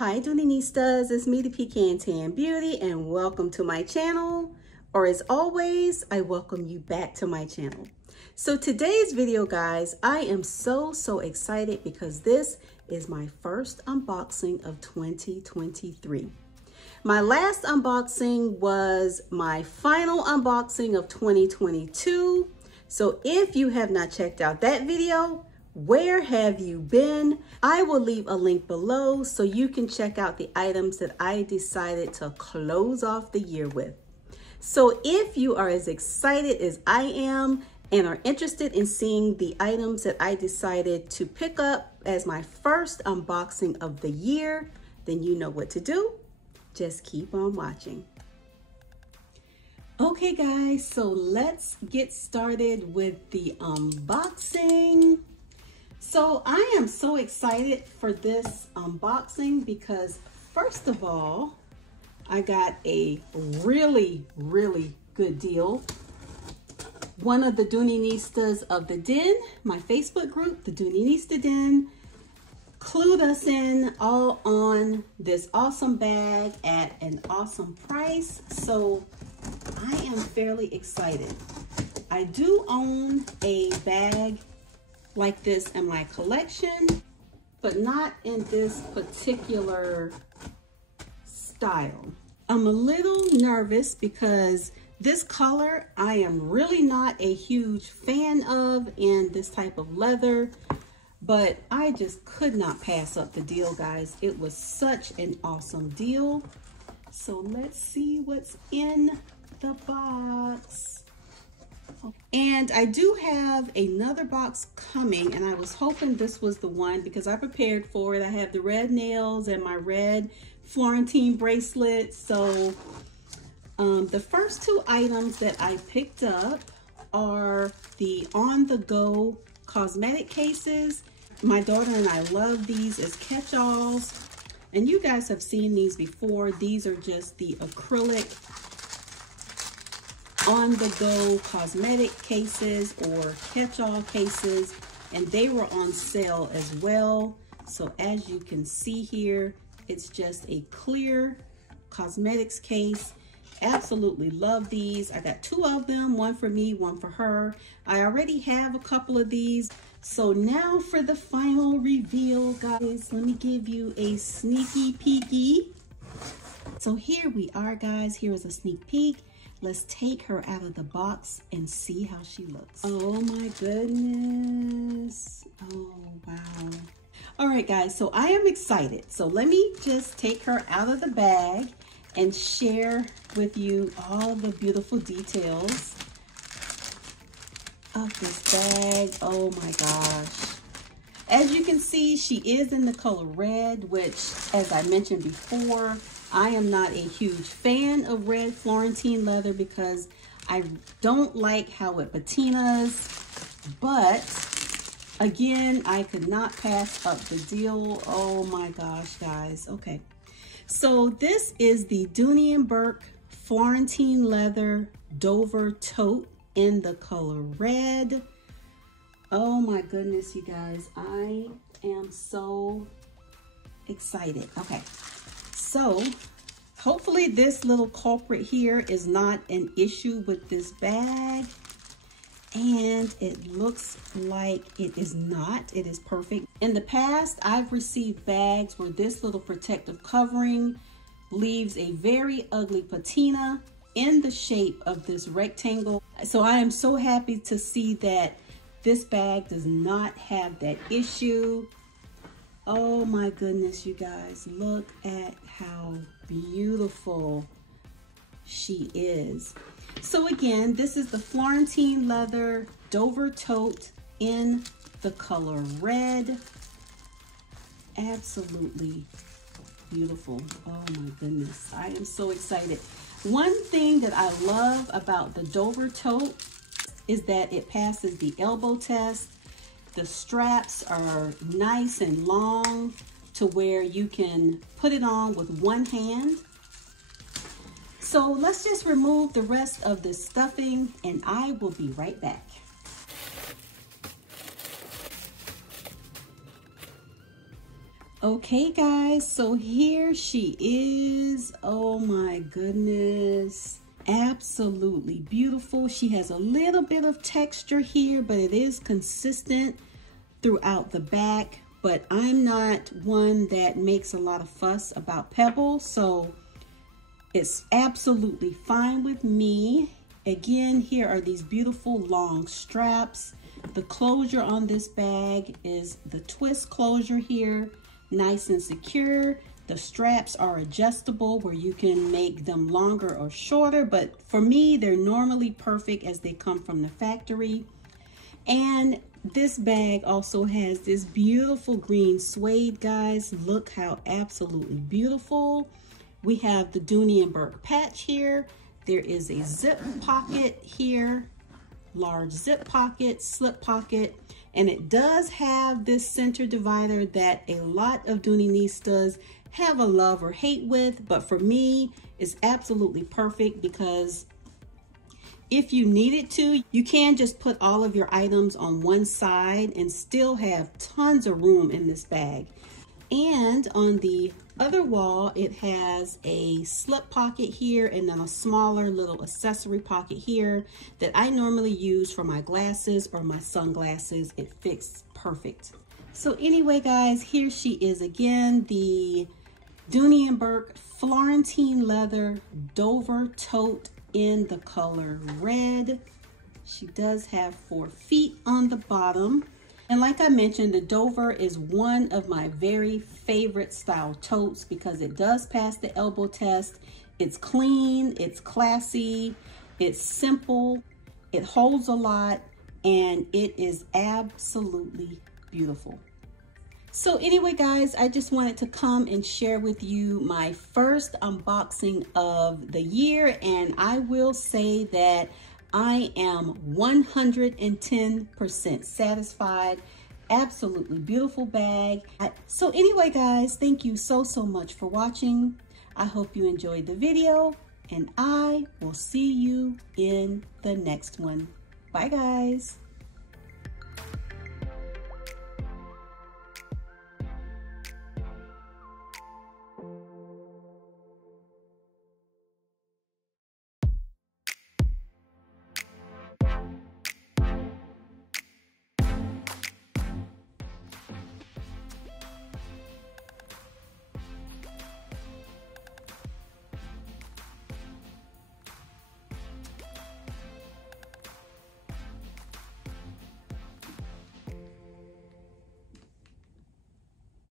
Hi Doonistas, it's me, the Pecan Tan Beauty, and welcome to my channel. Or as always, I welcome you back to my channel. So today's video, guys, I am so excited because this is my first unboxing of 2023. My last unboxing was my final unboxing of 2022. So if you have not checked out that video, where have you been? I will leave a link below so you can check out the items that I decided to close off the year with. So if you are as excited as I am and are interested in seeing the items that I decided to pick up as my first unboxing of the year, then you know what to do. Just keep on watching. Okay guys, so let's get started with the unboxing. So I am so excited for this unboxing because first of all, I got a really good deal. One of the Doonistas of the Den, my Facebook group, the Doonista Den, clued us in all on this awesome bag at an awesome price. So I am fairly excited. I do own a bag like this in my collection, but not in this particular style. I'm a little nervous because this color I am really not a huge fan of in this type of leather, but I just could not pass up the deal, guys. It was such an awesome deal. So let's see what's in the box. And I do have another box coming, and I was hoping this was the one because I prepared for it. I have the red nails and my red Florentine bracelet. So the first two items that I picked up are the on-the-go cosmetic cases. My daughter and I love these as catch-alls, and you guys have seen these before. These are just the acrylic on-the-go cosmetic cases or catch-all cases, and they were on sale as well. So as you can see here, it's just a clear cosmetics case. Absolutely love these. I got two of them, one for me, one for her. I already have a couple of these. So now for the final reveal, guys, let me give you a sneaky peeky. So here we are, guys. Here is a sneak peek. Let's take her out of the box and see how she looks. Oh my goodness. Oh, wow. All right, guys, so I am excited. So let me just take her out of the bag and share with you all the beautiful details of this bag. Oh my gosh. As you can see, she is in the color red, which, as I mentioned before, I am not a huge fan of red Florentine leather because I don't like how it patinas, but again, I could not pass up the deal. Oh my gosh, guys. Okay, so this is the Dooney Bourke Florentine leather Dover tote in the color red. Oh my goodness, you guys, I am so excited. Okay, so hopefully this little culprit here is not an issue with this bag, and it looks like it is not. It is perfect. In the past, I've received bags where this little protective covering leaves a very ugly patina in the shape of this rectangle. So I am so happy to see that this bag does not have that issue. Oh my goodness, you guys, look at how beautiful she is. So again, this is the Florentine leather Dover tote in the color red. Absolutely beautiful. Oh my goodness, I am so excited. One thing that I love about the Dover tote is that it passes the elbow test. The straps are nice and long to where you can put it on with one hand. So let's just remove the rest of the stuffing and I will be right back. Okay guys, so here she is. Oh my goodness. Absolutely beautiful. She has a little bit of texture here, but it is consistent throughout the back. But I'm not one that makes a lot of fuss about pebbles, so it's absolutely fine with me. Again, here are these beautiful long straps. The closure on this bag is the twist closure here. Nice and secure. The straps are adjustable where you can make them longer or shorter, but for me, they're normally perfect as they come from the factory. And this bag also has this beautiful green suede, guys. Look how absolutely beautiful. We have the Dooney Bourke patch here. There is a zip pocket here, large zip pocket, slip pocket. And it does have this center divider that a lot of Doonieistas have a love or hate with, but for me, it's absolutely perfect because if you needed to, you can just put all of your items on one side and still have tons of room in this bag. And on the other wall, it has a slip pocket here and then a smaller little accessory pocket here that I normally use for my glasses or my sunglasses. It fits perfect. So anyway, guys, here she is again, the Dooney Bourke Florentine leather Dover tote in the color red. She does have 4 feet on the bottom. And like I mentioned, the Dover is one of my very favorite style totes because it does pass the elbow test. It's clean, it's classy, it's simple, it holds a lot, and it is absolutely beautiful. So anyway, guys, I just wanted to come and share with you my first unboxing of the year, and I will say that I am 110% satisfied. Absolutely beautiful bag. So anyway, guys, thank you so much for watching. I hope you enjoyed the video, and I will see you in the next one. Bye, guys.